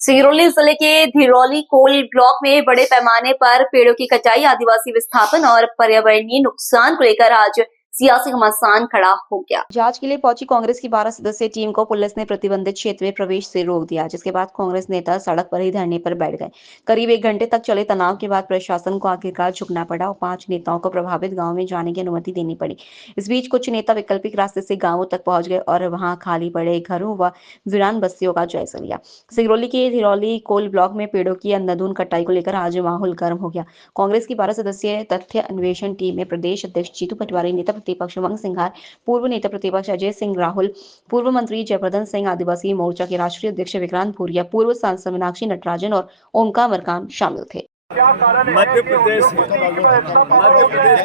सिंगरौली जिले के Dhirauli coal block में बड़े पैमाने पर पेड़ों की कटाई, आदिवासी विस्थापन और पर्यावरणीय नुकसान को लेकर आज सियासी घमासान खड़ा हो गया। जांच के लिए पहुंची कांग्रेस की 12 सदस्यीय टीम को पुलिस ने प्रतिबंधित क्षेत्र में प्रवेश से रोक दिया, जिसके बाद कांग्रेस नेता सड़क पर ही धरने पर बैठ गए। करीब 1 घंटे तक चले तनाव के बाद प्रशासन को आखिरकार झुकना पड़ा और 5 नेताओं को प्रभावित गाँव में जाने की अनुमति देनी पड़ी। इस बीच कुछ नेता वैकल्पिक रास्ते से गाँवों तक पहुंच गए और वहां खाली पड़े घरों व वीरान बस्तियों का जायजा लिया। सिंगरौली के धिरौली कोल ब्लॉक में पेड़ों की अंधाधुंध कटाई को लेकर आज माहौल गर्म हो गया। कांग्रेस की 12 सदस्यीय तथ्य अन्वेषण टीम में प्रदेश अध्यक्ष जीतू पटवारी, नेता प्रतिपक्ष उमंग सिंघार, पूर्व नेता प्रतिपक्ष अजय सिंह राहुल, पूर्व मंत्री जयवर्धन सिंह, आदिवासी मोर्चा के राष्ट्रीय अध्यक्ष विक्रांत भूरिया, पूर्व सांसद मीनाक्षी नटराजन और ओमकार मरकाम शामिल थे। मध्य प्रदेश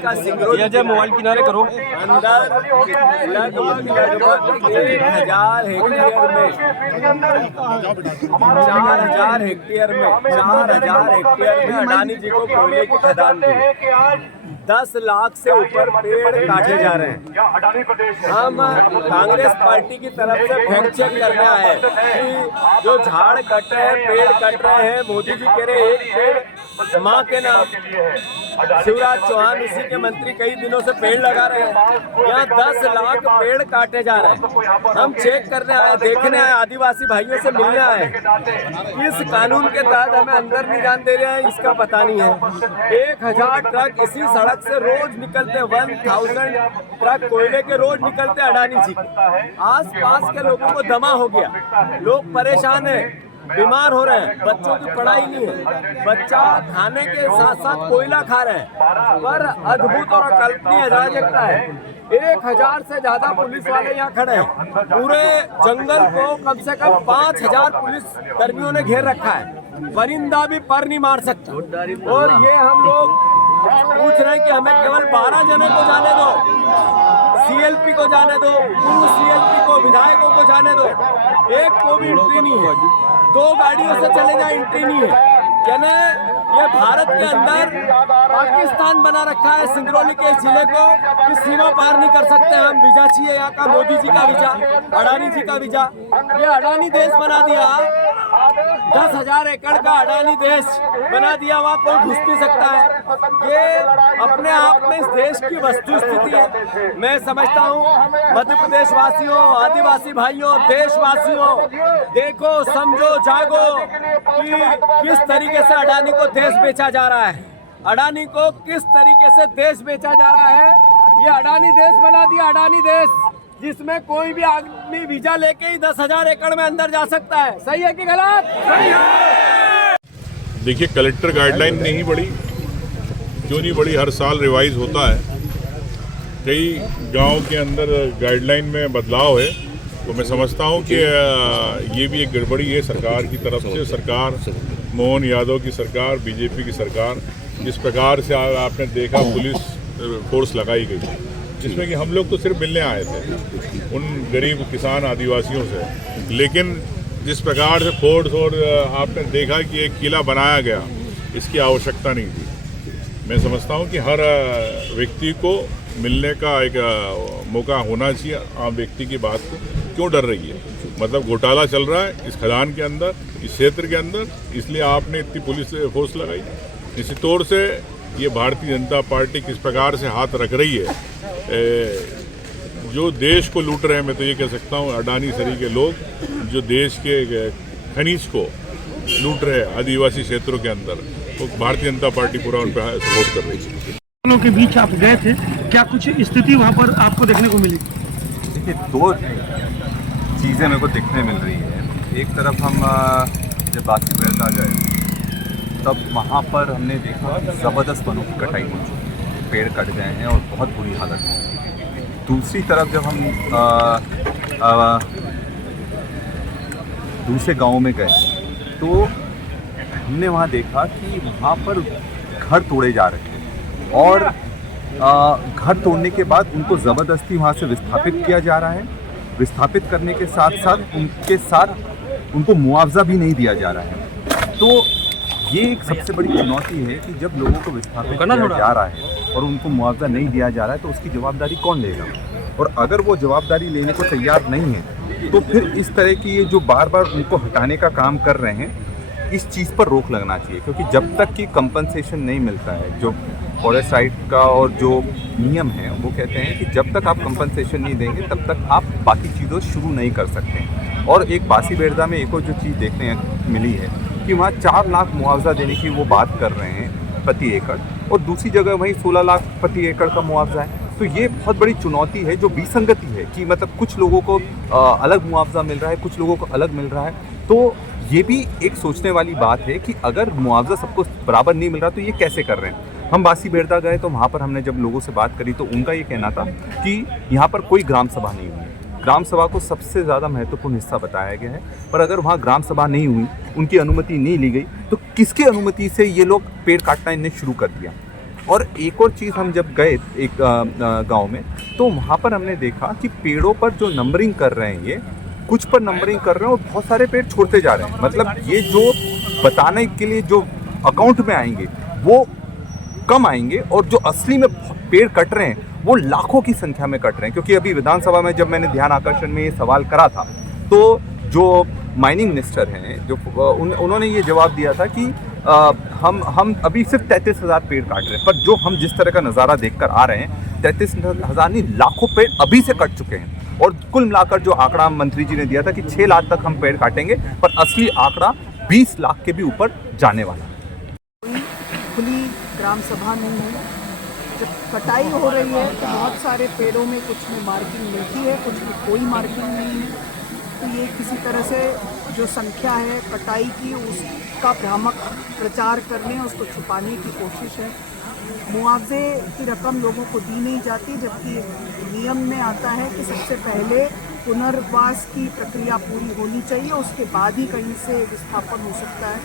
का सिंगरौली जब मोबाइल किनारे करो अंदर लगभग 1000 हेक्टेयर में 4000 हेक्टेयर में अडानी जी को कोयले की खदान थी। 10 लाख से ऊपर पेड़ काटे जा रहे हैं। हम कांग्रेस पार्टी की तरफ से फैक्ट चेक करने आए कि जो झाड़ कट रहे हैं, पेड़ कट रहे हैं, मोदी जी कह रहे एक पेड़ माँ के नाम, शिवराज चौहान उसी के मंत्री कई दिनों से पेड़ लगा रहे हैं। यहाँ 10 लाख पेड़ काटे जा रहे हैं। हम चेक करने आए, देखने आए, आदिवासी भाइयों से मिलने आए। इस कानून के तहत हमें अंदर नहीं जाने दे रहे हैं, इसका पता नहीं है। 1000 ट्रक इसी सड़क से रोज निकलते, 1000 ट्रक कोयले के रोज निकलते अडानी जी के। आस पास के लोगों को दमा हो गया, लोग परेशान है, बीमार हो रहे हैं, बच्चों की पढ़ाई नहीं है, बच्चा खाने के साथ साथ कोयला खा रहे हैं। पर अद्भुत और अकल्पनीय अराजकता है। 1000 से ज्यादा पुलिस वाले यहाँ खड़े हैं। पूरे जंगल को कम से कम 5000 पुलिस कर्मियों ने घेर रखा है। परिंदा भी पर नहीं मार सकता। और ये हम लोग पूछ रहे हैं कि हमें केवल 12 जने को जाने दो, सीएलपी को जाने दो, पूर्व सीएलपी को, विधायकों को जाने दो, एक को भी एंट्री नहीं है। 2 गाड़ियों से चले जाए, एंट्री नहीं है। कहने ये भारत के अंदर पाकिस्तान बना रखा है सिंगरौली के जिले को कि सीमा पार नहीं कर सकते हम। वीजा चाहिए यहाँ का, मोदी जी का वीजा, अडानी जी का वीजा। ये अडानी देश बना दिया, 10,000 एकड़ का अडानी देश बना दिया, वहाँ कोई घुस नहीं सकता है। ये अपने आप में इस देश की वस्तु स्थिति है। मैं समझता हूँ मध्य प्रदेश वासियों, आदिवासी भाइयों, देशवासियों, देखो, समझो, जागो कि किस तरीके से अडानी को देश बेचा जा रहा है। अडानी को किस तरीके से देश बेचा जा रहा है। ये अडानी देश बना दिया, अडानी देश, जिसमें कोई भी आदमी वीजा लेके ही 10,000 एकड़ में अंदर जा सकता है। सही है कि गलत? सही है। देखिए, कलेक्टर गाइडलाइन नहीं बढ़ी, क्यों नहीं बढ़ी? हर साल रिवाइज होता है। कई गांव के अंदर गाइडलाइन में बदलाव है, तो मैं समझता हूं कि ये भी एक गड़बड़ी है सरकार की तरफ से। सरकार, मोहन यादव की सरकार, बीजेपी की सरकार, जिस प्रकार से आपने देखा पुलिस फोर्स लगाई गई, जिसमें कि हम लोग तो सिर्फ मिलने आए थे उन गरीब किसान आदिवासियों से, लेकिन जिस प्रकार से फोर्स और आपने देखा कि एक किला बनाया गया, इसकी आवश्यकता नहीं थी। मैं समझता हूं कि हर व्यक्ति को मिलने का एक मौका होना चाहिए। आम व्यक्ति की बात को क्यों डर रही है? मतलब घोटाला चल रहा है इस खदान के अंदर, इस क्षेत्र के अंदर, इसलिए आपने इतनी पुलिस फोर्स लगाई। इसी तौर से ये भारतीय जनता पार्टी किस प्रकार से हाथ रख रही है, जो देश को लूट रहे हैं। मैं तो ये कह सकता हूँ, अडानी सरी के लोग जो देश के खनिज को लूट रहे हैं आदिवासी क्षेत्रों के अंदर, तो भारतीय जनता पार्टी पूरा उन पर सपोर्ट कर रही है। दोनों के बीच आप गए थे, क्या कुछ स्थिति वहाँ पर आपको देखने को मिली? देखिए, 2 चीज़ें मेरे को देखने मिल रही है। एक तरफ हम जब बासी बैठा गए, तब वहाँ पर हमने देखा ज़बरदस्त वनों की कटाई हो चुकी है, पेड़ कट गए हैं और बहुत बुरी हालत है। दूसरी तरफ जब हम दूसरे गाँव में गए, तो हमने वहाँ देखा कि वहाँ पर घर तोड़े जा रहे हैं और घर तोड़ने के बाद उनको ज़बरदस्ती वहाँ से विस्थापित किया जा रहा है। विस्थापित करने के साथ साथ उनको मुआवजा भी नहीं दिया जा रहा है। तो ये एक सबसे बड़ी चुनौती है कि जब लोगों को विस्थापित किया जा रहा है और उनको मुआवजा नहीं दिया जा रहा है, तो उसकी जवाबदारी कौन लेगा? और अगर वो जवाबदारी लेने को तैयार नहीं है, तो फिर इस तरह की ये जो बार बार उनको हटाने का काम कर रहे हैं, इस चीज़ पर रोक लगना चाहिए। क्योंकि जब तक कि कंपनसेशन नहीं मिलता है, जो फॉरेस्ट राइट का और जो नियम है वो कहते हैं कि जब तक आप कंपनसेशन नहीं देंगे तब तक आप बाकी चीज़ों शुरू नहीं कर सकते हैं। और एक बासीबेड़दा में एक और जो चीज़ देखने मिली है कि वहाँ 4 लाख मुआवजा देने की वो बात कर रहे हैं प्रति एकड़, और दूसरी जगह वहीं 16 लाख प्रति एकड़ का मुआवजा है। तो ये बहुत बड़ी चुनौती है, जो विसंगति है कि मतलब कुछ लोगों को अलग मुआवजा मिल रहा है, कुछ लोगों को अलग मिल रहा है। तो ये भी एक सोचने वाली बात है कि अगर मुआवजा सबको बराबर नहीं मिल रहा तो ये कैसे कर रहे हैं। हम बासीबेड़दा गए तो वहाँ पर हमने जब लोगों से बात करी तो उनका ये कहना था कि यहाँ पर कोई ग्राम सभा नहीं हुई। ग्राम सभा को सबसे ज़्यादा महत्वपूर्ण हिस्सा बताया गया है, पर अगर वहाँ ग्राम सभा नहीं हुई, उनकी अनुमति नहीं ली गई, तो किसकी अनुमति से ये लोग पेड़ काटना इन्हें शुरू कर दिया। और एक और चीज़, हम जब गए एक गाँव में तो वहाँ पर हमने देखा कि पेड़ों पर जो नंबरिंग कर रहे हैं, ये कुछ पर नंबरिंग कर रहे हैं और बहुत सारे पेड़ छोड़ते जा रहे हैं। मतलब ये जो बताने के लिए जो अकाउंट में आएंगे वो कम आएंगे, और जो असली में पेड़ कट रहे हैं वो लाखों की संख्या में कट रहे हैं। क्योंकि अभी विधानसभा में जब मैंने ध्यान आकर्षण में ये सवाल करा था तो जो माइनिंग मिनिस्टर हैं, जो उन्होंने ये जवाब दिया था कि हम अभी सिर्फ 33,000 पेड़ काट रहे हैं, पर जो हम जिस तरह का नज़ारा देखकर आ रहे हैं, 33,000 नहीं, लाखों पेड़ अभी से कट चुके हैं। और कुल मिलाकर जो आंकड़ा मंत्री जी ने दिया था कि 6 लाख तक हम पेड़ काटेंगे, पर असली आंकड़ा 20 लाख के भी ऊपर जाने वाला है। कोई खुली ग्राम सभा नहीं है। जब कटाई हो रही है तो बहुत सारे पेड़ों में कुछ में मार्किंग मिलती है, कुछ में कोई मार्किंग नहीं है। तो ये किसी तरह से जो संख्या है कटाई की, उसका भ्रामक प्रचार करने, उसको छुपाने की कोशिश है। मुआवजे की रकम लोगों को दी नहीं जाती, जबकि नियम में आता है कि सबसे पहले पुनर्वास की प्रक्रिया पूरी होनी चाहिए, उसके बाद ही कहीं से विस्थापन हो सकता है।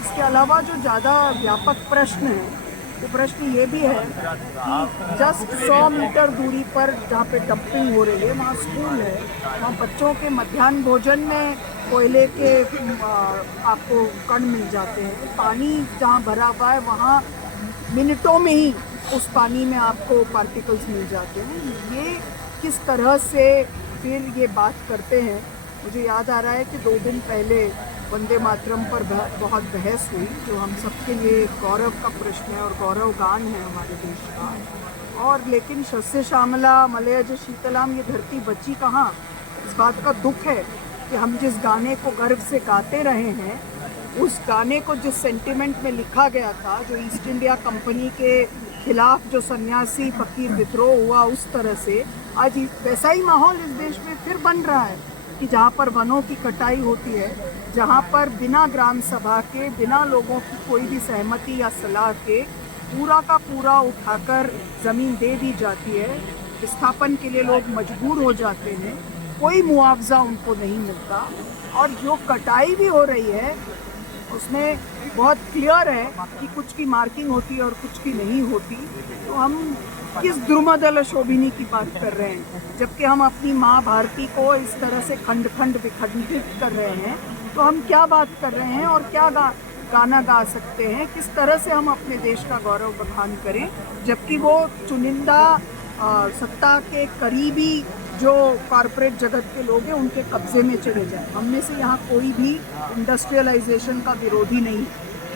इसके अलावा जो ज़्यादा व्यापक प्रश्न है, वो प्रश्न ये भी है कि जस्ट 100 मीटर दूरी पर जहाँ पे डंपिंग हो रही है वहाँ स्कूल है, वहाँ बच्चों के मध्याह्न भोजन में कोयले के आपको कण मिल जाते हैं। पानी जहाँ भरा हुआ है वहाँ मिनटों में ही उस पानी में आपको पार्टिकल्स मिल जाते हैं। ये किस तरह से फिर ये बात करते हैं। मुझे याद आ रहा है कि 2 दिन पहले वंदे मातरम पर बहुत बहस हुई, जो हम सबके लिए गौरव का प्रश्न है और गौरव गान है हमारे देश का। और लेकिन शस्य श्यामला मलयज शीतलाम, ये धरती बची कहाँ। इस बात का दुख है कि हम जिस गाने को गर्व से गाते रहे हैं, उस गाने को जिस सेंटिमेंट में लिखा गया था, जो ईस्ट इंडिया कंपनी के खिलाफ जो सन्यासी फकीर विद्रोह हुआ, उस तरह से आज वैसा ही माहौल इस देश में फिर बन रहा है कि जहाँ पर वनों की कटाई होती है, जहाँ पर बिना ग्राम सभा के, बिना लोगों की कोई भी सहमति या सलाह के पूरा का पूरा उठाकर ज़मीन दे दी जाती है। विस्थापन के लिए लोग मजबूर हो जाते हैं, कोई मुआवजा उनको नहीं मिलता। और जो कटाई भी हो रही है उसमें बहुत क्लियर है कि कुछ की मार्किंग होती है और कुछ की नहीं होती। तो हम किस द्रुमदल शोभिनी की बात कर रहे हैं, जबकि हम अपनी माँ भारती को इस तरह से खंड खंड विखंडित कर रहे हैं। तो हम क्या बात कर रहे हैं और क्या गाना गा सकते हैं, किस तरह से हम अपने देश का गौरव बखान करें, जबकि वो चुनिंदा सत्ता के करीबी जो कॉरपोरेट जगत के लोग हैं उनके कब्जे में चले जाए। हम में से यहाँ कोई भी इंडस्ट्रियलाइजेशन का विरोधी नहीं,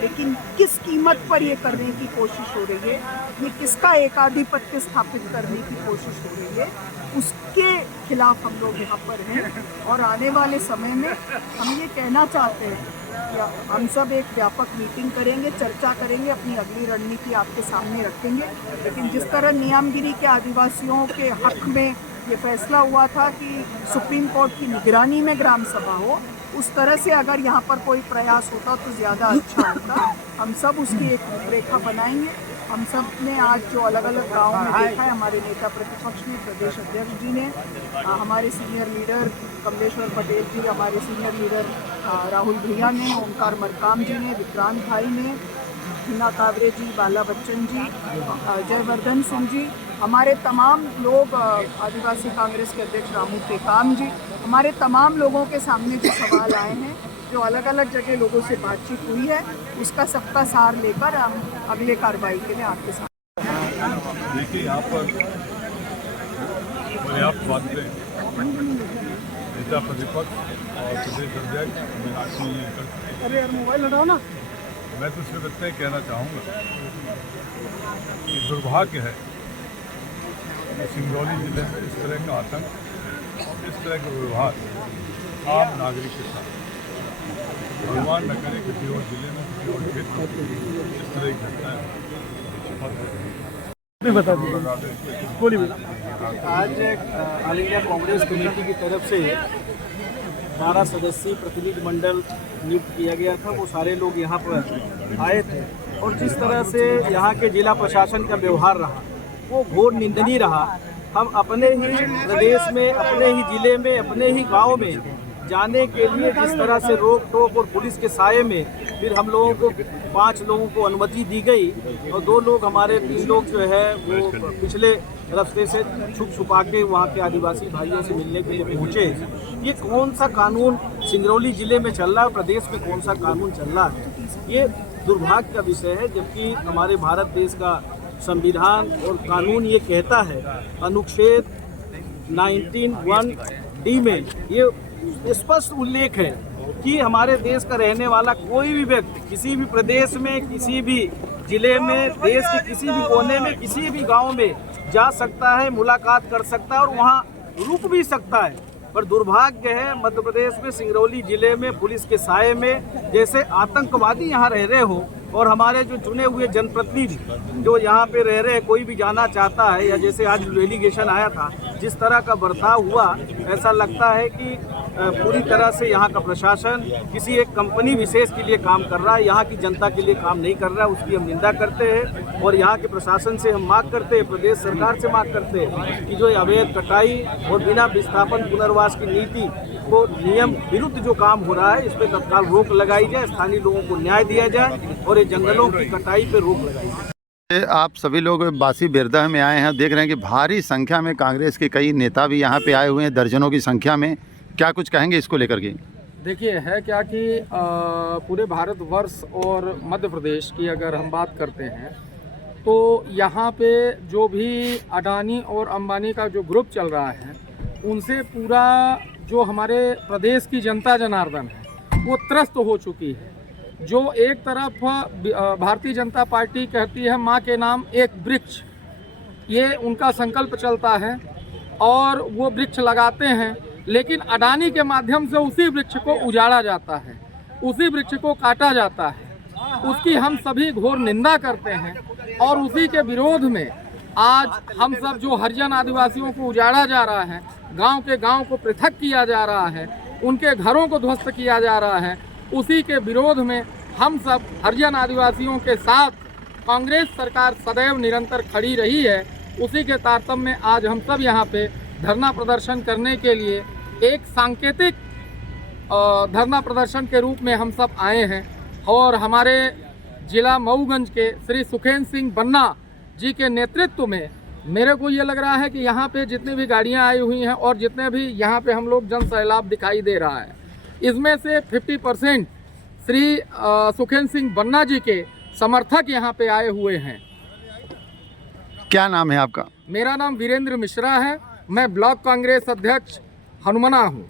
लेकिन किस कीमत पर ये करने की कोशिश हो रही है, ये किसका एकाधिपत्य स्थापित करने की कोशिश हो रही है, उसके खिलाफ हम लोग यहाँ पर हैं। और आने वाले समय में हम ये कहना चाहते हैं कि हम सब एक व्यापक मीटिंग करेंगे, चर्चा करेंगे, अपनी अगली रणनीति आपके सामने रखेंगे। लेकिन जिस तरह नियामगिरी के आदिवासियों के हक में ये फैसला हुआ था कि सुप्रीम कोर्ट की निगरानी में ग्राम सभा हो, उस तरह से अगर यहाँ पर कोई प्रयास होता तो ज़्यादा अच्छा होता। हम सब उसकी एक रूपरेखा बनाएंगे। हम सब ने आज जो अलग अलग गाँव में देखा है, हमारे नेता प्रतिपक्ष ने, प्रदेश अध्यक्ष जी ने, हमारे सीनियर लीडर कमलेश्वर पटेल जी, हमारे सीनियर लीडर राहुल भैया ने, ओंकार मरकाम जी ने, विक्रांत भाई ने, हिना कावरे जी, बाला बच्चन जी, जयवर्धन सिंह जी, हमारे तमाम लोग, आदिवासी कांग्रेस के अध्यक्ष रामू टेकाम जी, हमारे तमाम लोगों के सामने जो सवाल आए हैं, जो अलग अलग जगह लोगों से बातचीत हुई है, उसका सबका सार लेकर हम अगले कार्रवाई के लिए आपके साथ। देखिए, यहाँ पर पर्याप्त बातें नेता प्रतिपक्ष और प्रदेश अध्यक्ष मीनाक्षी जी कर चुके हैं। अरे यार मोबाइल हटाओ ना। मैं तो सिर्फ इतना ही कहना चाहूँगा कि दुर्भाग्य है कि सिंगरौली जिले में इस तरह का आतंक, इस तरह का व्यवहार आम नागरिक के साथ, भगवान न करे किसी और जिले में, किसी और क्षेत्र में इस तरह की घटनाएं बता दीजिए। आज ऑल इंडिया कांग्रेस कमेटी की तरफ से 12 सदस्यीय प्रतिनिधि मंडल नियुक्त किया गया था। वो सारे लोग यहाँ पर आए थे और जिस तरह से यहाँ के जिला प्रशासन का व्यवहार रहा वो घोर निंदनीय रहा। हम अपने ही प्रदेश में, अपने ही जिले में, अपने ही गांव में जाने के लिए जिस तरह से रोक टोक और पुलिस के साये में फिर हम लोगों को 5 लोगों को अनुमति दी गई और 2 लोग हमारे 3 लोग जो है वो पिछले रास्ते से छुप छुपा के वहाँ के आदिवासी भाइयों से मिलने के लिए पहुँचे। ये कौन सा कानून सिंगरौली जिले में चल रहा है, प्रदेश में कौन सा कानून चल रहा है, ये दुर्भाग्य का विषय है। जबकि हमारे भारत देश का संविधान और कानून ये कहता है, अनुच्छेद 19(1)(d) में ये स्पष्ट उल्लेख है कि हमारे देश का रहने वाला कोई भी व्यक्ति किसी भी प्रदेश में, किसी भी जिले में, देश के किसी भी कोने में, किसी भी गांव में जा सकता है, मुलाकात कर सकता है और वहां रुक भी सकता है। पर दुर्भाग्य है मध्य प्रदेश में सिंगरौली जिले में पुलिस के साये में जैसे आतंकवादी यहाँ रह रहे हो और हमारे जो चुने हुए जनप्रतिनिधि जो यहाँ पे रह रहे हैं, कोई भी जाना चाहता है या जैसे आज डेलीगेशन आया था, जिस तरह का बर्ताव हुआ, ऐसा लगता है कि पूरी तरह से यहाँ का प्रशासन किसी एक कंपनी विशेष के लिए काम कर रहा है, यहाँ की जनता के लिए काम नहीं कर रहा है। उसकी हम निंदा करते हैं और यहाँ के प्रशासन से हम मांग करते हैं, प्रदेश सरकार से मांग करते हैं कि जो अवैध कटाई और बिना विस्थापन पुनर्वास की नीति को नियम विरुद्ध जो काम हो रहा है, इस पर तत्काल रोक लगाई जाए, स्थानीय लोगों को न्याय दिया जाए और ये जंगलों की कटाई पर रोक लगाई जाए। आप सभी लोग बासी बिरदह में आए हैं, देख रहे हैं कि भारी संख्या में कांग्रेस के कई नेता भी यहाँ पे आए हुए हैं, दर्जनों की संख्या में। क्या कुछ कहेंगे इसको लेकर के? देखिए, है क्या कि पूरे भारतवर्ष और मध्य प्रदेश की अगर हम बात करते हैं तो यहाँ पे जो भी अडानी और अंबानी का जो ग्रुप चल रहा है, उनसे पूरा जो हमारे प्रदेश की जनता जनार्दन है वो त्रस्त हो चुकी है। जो एक तरफ भारतीय जनता पार्टी कहती है माँ के नाम एक वृक्ष, ये उनका संकल्प चलता है और वो वृक्ष लगाते हैं, लेकिन अडानी के माध्यम से उसी वृक्ष को उजाड़ा जाता है, उसी वृक्ष को काटा जाता है। उसकी हम सभी घोर निंदा करते हैं और उसी के विरोध में आज हम सब जो हरिजन आदिवासियों को उजाड़ा जा रहा है, गांव के गांव को पृथक किया जा रहा है, उनके घरों को ध्वस्त किया जा रहा है, उसी के विरोध में हम सब हरिजन आदिवासियों के साथ कांग्रेस सरकार सदैव निरंतर खड़ी रही है। उसी के तारतम्य में आज हम सब यहाँ पे धरना प्रदर्शन करने के लिए एक सांकेतिक धरना प्रदर्शन के रूप में हम सब आए हैं और हमारे जिला मऊगंज के श्री सुखेंद्र सिंह बन्ना जी के नेतृत्व में मेरे को ये लग रहा है कि यहाँ पे जितनी भी गाड़ियाँ आई हुई हैं और जितने भी यहाँ पे हम लोग जन सैलाब दिखाई दे रहा है, इसमें से 50% श्री सुखेंद्र सिंह बन्ना जी के समर्थक यहाँ पे आए हुए हैं। क्या नाम है आपका? मेरा नाम वीरेंद्र मिश्रा है, मैं ब्लॉक कांग्रेस अध्यक्ष हनुमना हूँ।